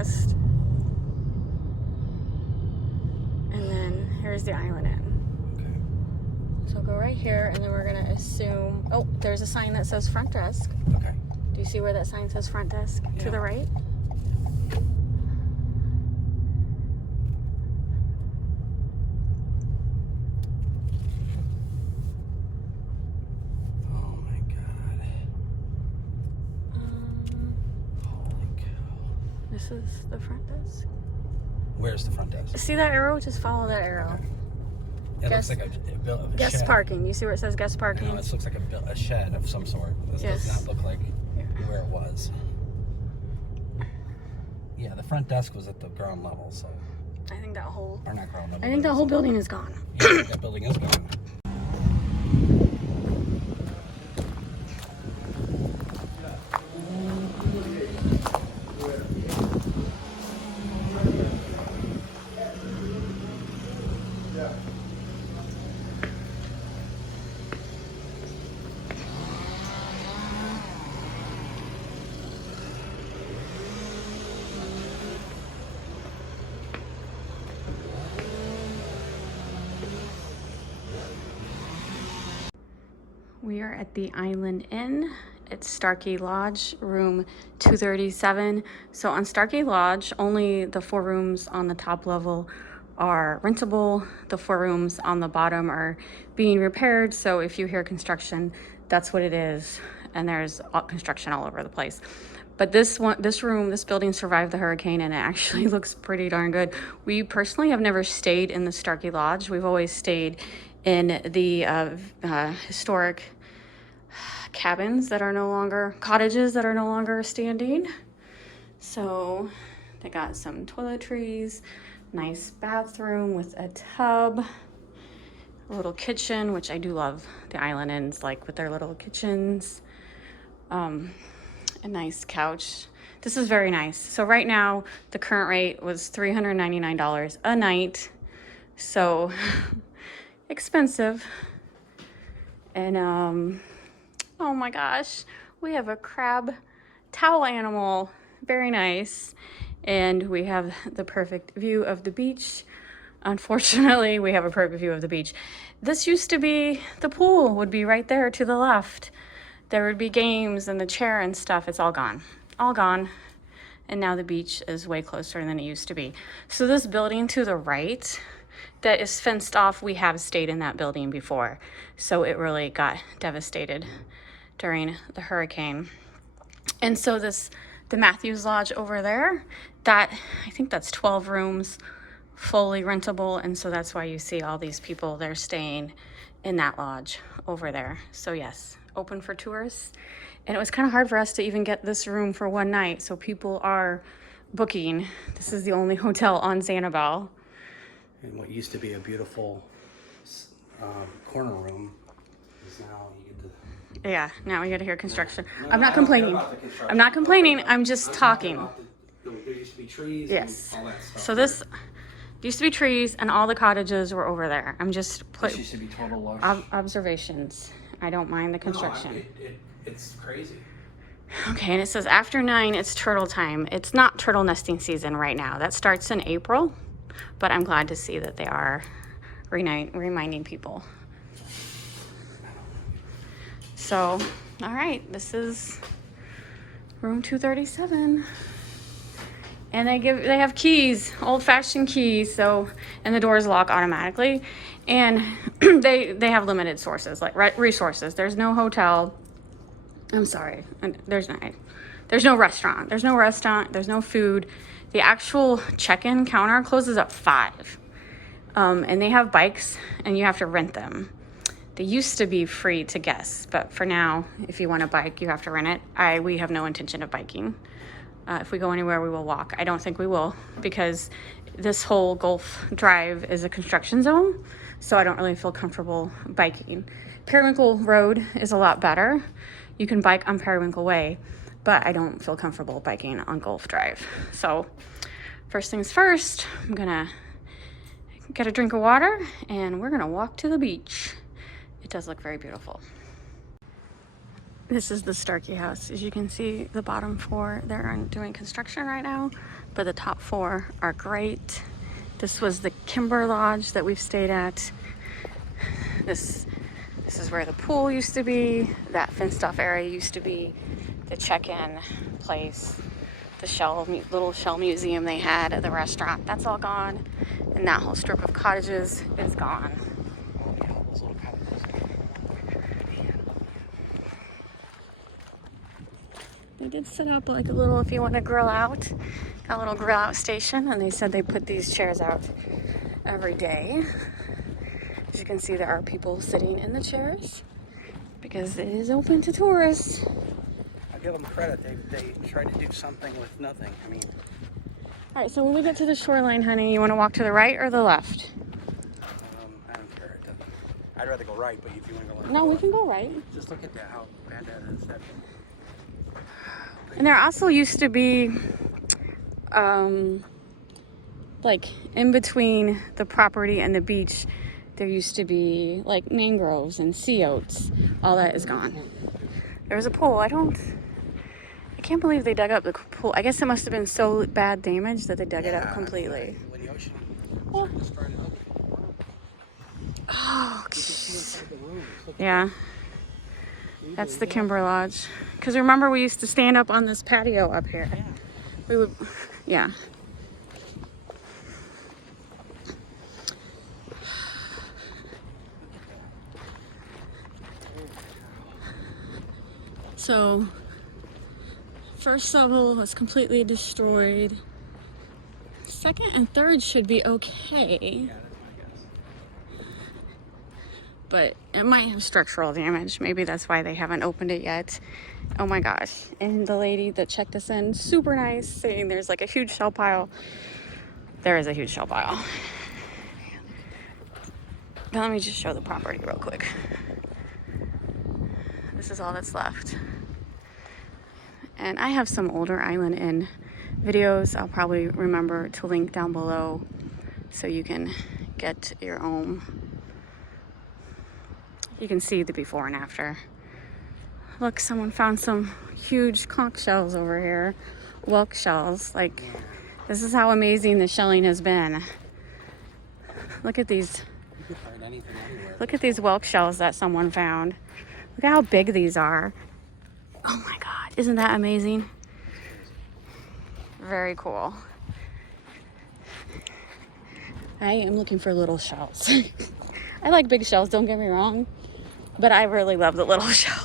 west. And then here's the Island Inn. Okay. So go right here, and then we're gonna assume, oh, there's a sign that says front desk. Okay. Do you see where that sign says front desk? Yeah. To the right? Oh my God. Holy cow. This is the front desk. Where's the front desk? See that arrow? Just follow that arrow. Okay. It Guest- looks like a Guest shed. parking. You see where it says guest I parking? know, it looks like a shed of some sort. This Yes. does not look like where it was. Yeah, the front desk was at the ground level, so. I think that whole Or not ground level. I think that whole building is gone. Yeah, that building is gone. We are at the Island Inn. It's Starkey Lodge, room 237. So on Starkey Lodge, only the 4 rooms on the top level are rentable. The 4 rooms on the bottom are being repaired. So if you hear construction, that's what it is. And there's construction all over the place. But this building survived the hurricane, and it actually looks pretty darn good. We personally have never stayed in the Starkey Lodge. We've always stayed in the historic cottages that are no longer standing. So they got some toiletries, nice bathroom with a tub, a little kitchen, which I do love the Island Inns, like with their little kitchens, a nice couch. This is very nice. So right now the current rate was $399 a night, so expensive. And oh my gosh, we have a crab towel animal, very nice. And we have the perfect view of the beach. Unfortunately, we have a perfect view of the beach. This used to be, the pool would be right there to the left. There would be games and the chair and stuff. It's all gone, all gone. And now the beach is way closer than it used to be. So this building to the right that is fenced off, we have stayed in that building before. So it really got devastated during the hurricane. And so the Matthews Lodge over there, I think that's 12 rooms, fully rentable. And so that's why you see all these people, they're staying in that lodge over there. So yes, open for tourists. And it was kind of hard for us to even get this room for one night. So people are booking. This is the only hotel on Sanibel. And what used to be a beautiful corner room is now you get to... Yeah, now we got to hear construction. I'm not complaining. I'm not complaining. I'm just talking. There used to be trees. Yes. And all that stuff. So this used to be trees, and all the cottages were over there. I'm just This used to be total lush. observations. I don't mind the construction. No, it's crazy. Okay, and it says after 9, it's turtle time. It's not turtle nesting season right now. That starts in April, but I'm glad to see that they are reminding people. So, all right, this is room 237. And they have keys, old-fashioned keys, so, and the doors lock automatically. And they have limited sources, like resources. There's no hotel. I'm sorry, there's no restaurant. There's no food. The actual check-in counter closes at 5. And they have bikes, and you have to rent them. They used to be free to guests, but for now, if you want a bike, you have to rent it. We have no intention of biking. If we go anywhere, we will walk. I don't think we will, because this whole Gulf Drive is a construction zone, so I don't really feel comfortable biking. Periwinkle Road is a lot better. You can bike on Periwinkle Way, but I don't feel comfortable biking on Gulf Drive. So first things first, I'm gonna get a drink of water, and we're gonna walk to the beach. It does look very beautiful. This is the Starkey house. As you can see, the bottom 4, they're doing construction right now, but the top 4 are great. This was the Kimber Lodge that we've stayed at. This is where the pool used to be. That fenced off area used to be the check-in place. The little shell museum they had at the restaurant, that's all gone. And that whole strip of cottages is gone. They did set up like a little, if you want to grill out, got a little grill out station, and they said they put these chairs out every day. As you can see, there are people sitting in the chairs because it is open to tourists. I give them credit. They tried to do something with nothing. I mean. All right, so when we get to the shoreline, honey, you want to walk to the right or the left? I don't care. I'd rather go right, but if you want to go left. No, we can go right. Just look at that, how bad that is. And there also used to be, like in between the property and the beach, there used to be like mangroves and sea oats. All that is gone. There was a pool. I can't believe they dug up the pool. I guess it must have been so bad damage that they dug it up completely. When the ocean destroyed it up. Oh, yeah. That's the Kimber Lodge. Because remember, we used to stand up on this patio up here. Yeah. We would, yeah. So, first level was completely destroyed. Second and third should be okay. Yeah, that's my guess. But it might have structural damage. Maybe that's why they haven't opened it yet. Oh my gosh. And the lady that checked us in, super nice, saying there's like a huge shell pile. There is a huge shell pile. Now let me just show the property real quick. This is all that's left. And I have some older Island Inn videos I'll probably remember to link down below so you can get your own. You can see the before and after. Look, someone found some huge conch shells over here. Whelk shells. Like, this is how amazing the shelling has been. Look at these. You could find anything anywhere. Look at these whelk shells that someone found. Look at how big these are. Oh my God, isn't that amazing? Very cool. I am looking for little shells. I like big shells, don't get me wrong, but I really love the little shells.